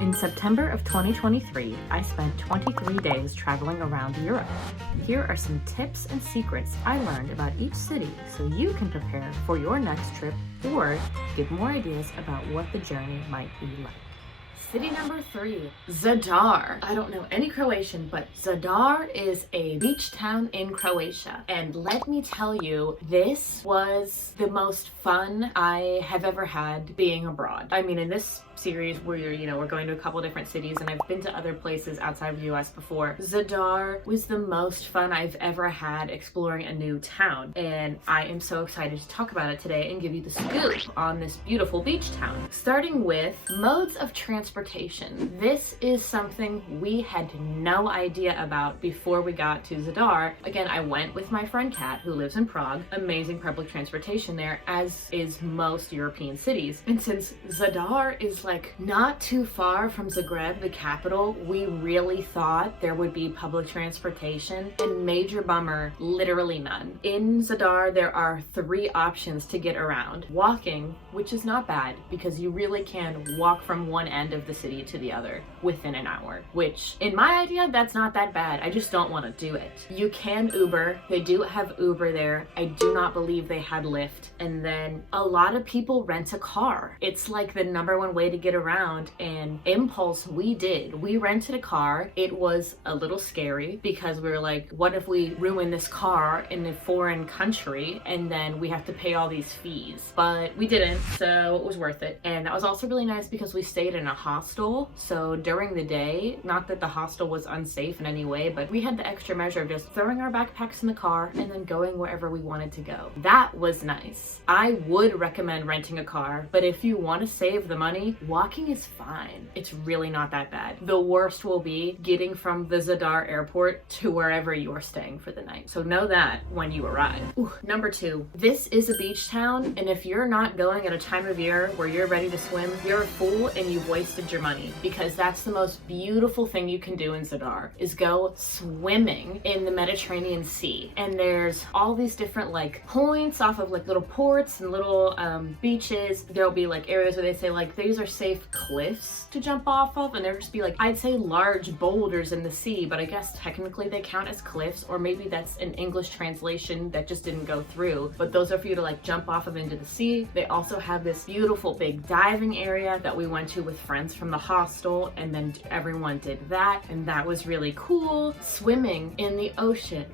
In September of 2023, I spent 23 days traveling around Europe. Here are some tips and secrets I learned about each city so you can prepare for your next trip or get more ideas about what the journey might be like. City number 3, Zadar. I don't know any Croatian, but Zadar is a beach town in Croatia. And let me tell you, this was the most fun I have ever had being abroad. I mean, in this series we're going to a couple different cities, and I've been to other places outside of the US before. Zadar was the most fun I've ever had exploring a new town, and I am so excited to talk about it today and give you the scoop on this beautiful beach town. Starting with modes of transportation. This is something we had no idea about before we got to Zadar. Again, I went with my friend Kat, who lives in Prague. Amazing public transportation there, as is most European cities. And since Zadar is like not too far from Zagreb, the capital, we really thought there would be public transportation, and major bummer, literally none. In Zadar, there are 3 options to get around. Walking, which is not bad because you really can walk from one end of the city to the other within an hour, which in my idea, that's not that bad. I just don't want to do it. You can Uber. They do have Uber there. I do not believe they had Lyft. And then a lot of people rent a car. It's like the #1 way to get around, and impulse, we did. We rented a car. It was a little scary because we were like, what if we ruin this car in a foreign country and then we have to pay all these fees? But we didn't, so it was worth it. And that was also really nice because we stayed in a hostel, so during the day, not that the hostel was unsafe in any way, but we had the extra measure of just throwing our backpacks in the car and then going wherever we wanted to go. That was nice. I would recommend renting a car, but if you want to save the money, walking is fine. It's really not that bad. The worst will be getting from the Zadar airport to wherever you are staying for the night. So know that when you arrive. Ooh, number 2, this is a beach town, and if you're not going at a time of year where you're ready to swim, you're a fool and you've wasted your money, because that's the most beautiful thing you can do in Zadar, is go swimming in the Mediterranean Sea. And there's all these different like points off of like little ports and little beaches. There'll be like areas where they say like these are safe cliffs to jump off of, and there'll just be like, I'd say large boulders in the sea, but I guess technically they count as cliffs, or maybe that's an English translation that just didn't go through, but those are for you to like jump off of into the sea. They also have this beautiful big diving area that we went to with friends from the hostel, and then everyone did that, and that was really cool. Swimming in the ocean,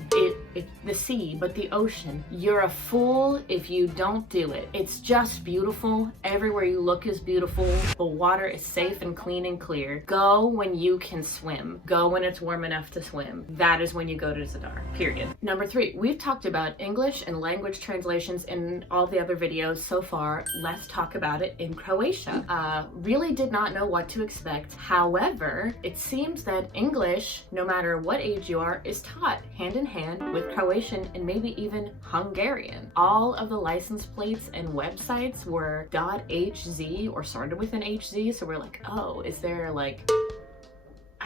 the sea, but the ocean, you're a fool if you don't do it. It's just beautiful. Everywhere you look is beautiful. The water is safe and clean and clear. Go when you can swim. Go when it's warm enough to swim. That is when you go to Zadar, period. Number 3, we've talked about English and language translations in all the other videos so far. Let's talk about it in Croatia. Really did not know what to expect. However, it seems that English, no matter what age you are, is taught hand in hand with Croatian and maybe even Hungarian. All of the license plates and websites were .hz or started with an HZ, so we're like, oh, is there like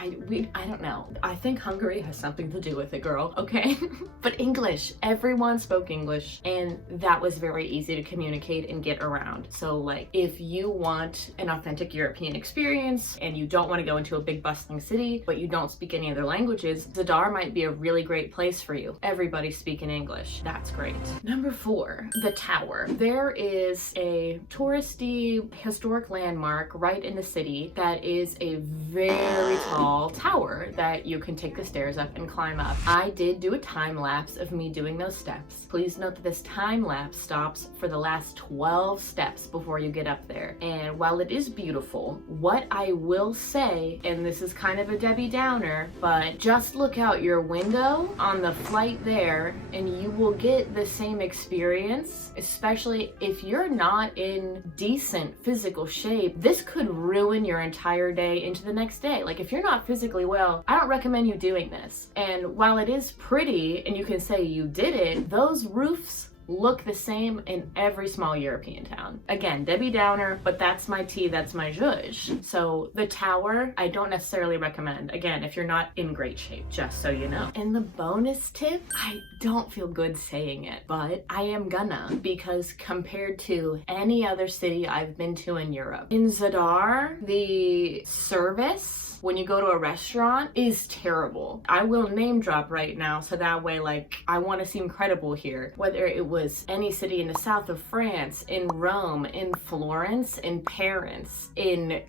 I don't know. I think Hungary has something to do with it, girl, okay? But English, everyone spoke English, and that was very easy to communicate and get around. So like, if you want an authentic European experience and you don't want to go into a big bustling city, but you don't speak any other languages, Zadar might be a really great place for you. Everybody's speaking English. That's great. Number 4, the tower. There is a touristy historic landmark right in the city that is a very tall tower that you can take the stairs up and climb up. I did do a time lapse of me doing those steps. Please note that this time lapse stops for the last 12 steps before you get up there. And while it is beautiful, what I will say, and this is kind of a Debbie Downer, but just look out your window on the flight there and you will get the same experience, especially if you're not in decent physical shape. This could ruin your entire day into the next day. Like if you're not physically well, I don't recommend you doing this. And while it is pretty and you can say you did it, those roofs look the same in every small European town. Again, Debbie Downer, but that's my tea, that's my zhuzh. So the tower, I don't necessarily recommend. Again, if you're not in great shape, just so you know. And the bonus tip, I don't feel good saying it, but I am gonna, because compared to any other city I've been to in Europe, in Zadar, the service when you go to a restaurant is terrible. I will name drop right now so that way, like, I want to seem credible here. Whether it was any city in the south of France, in Rome, in Florence, in Paris, in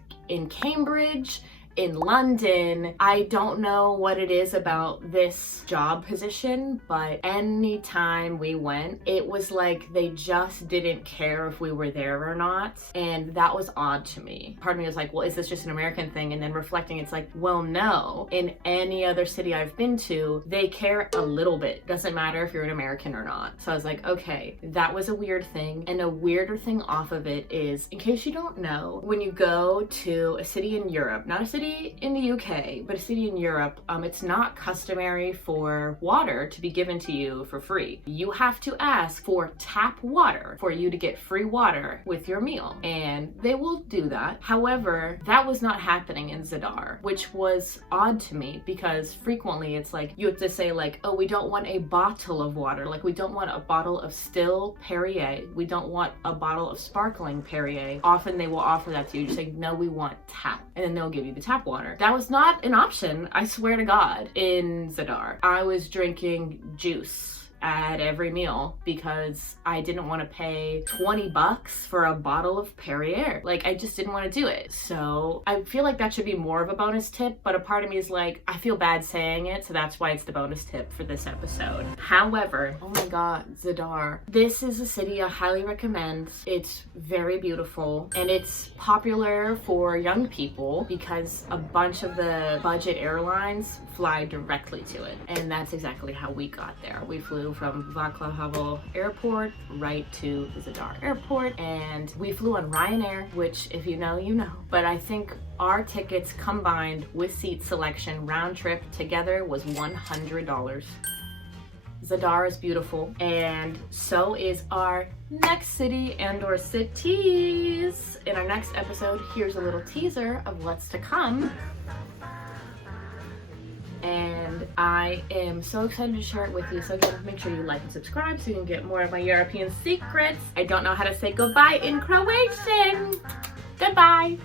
Cambridge, in London, I don't know what it is about this job position, but anytime we went, it was like they just didn't care if we were there or not, and that was odd to me. Part of me was like, well, is this just an American thing? And then reflecting, it's like, well, no. In any other city I've been to, they care a little bit. Doesn't matter if you're an American or not. So I was like, okay, that was a weird thing. And a weirder thing off of it is, in case you don't know, when you go to a city in Europe, not a city in the UK, but a city in Europe, it's not customary for water to be given to you for free. You have to ask for tap water for you to get free water with your meal, and they will do that. However, that was not happening in Zadar, which was odd to me, because frequently it's like you have to say like, oh, we don't want a bottle of water, like we don't want a bottle of still Perrier, we don't want a bottle of sparkling Perrier. Often they will offer that to you, just say, no, we want tap, and then they'll give you the tap water. That was not an option, I swear to God, in Zadar. I was drinking juice at every meal because I didn't want to pay 20 bucks for a bottle of Perrier. Like, I just didn't want to do it. So I feel like that should be more of a bonus tip, but a part of me is like, I feel bad saying it, so that's why it's the bonus tip for this episode. However, oh my God, Zadar. This is a city I highly recommend. It's very beautiful, and it's popular for young people because a bunch of the budget airlines fly directly to it. And that's exactly how we got there. We flew from Václav Havel Airport right to Zadar Airport, and we flew on Ryanair, which if you know, you know. But I think our tickets combined with seat selection round trip together was $100. Zadar is beautiful, and so is our next city and or cities. In our next episode, here's a little teaser of what's to come. And I am so excited to share it with you. So again, make sure you like and subscribe so you can get more of my European secrets. I don't know how to say goodbye in Croatian. Goodbye.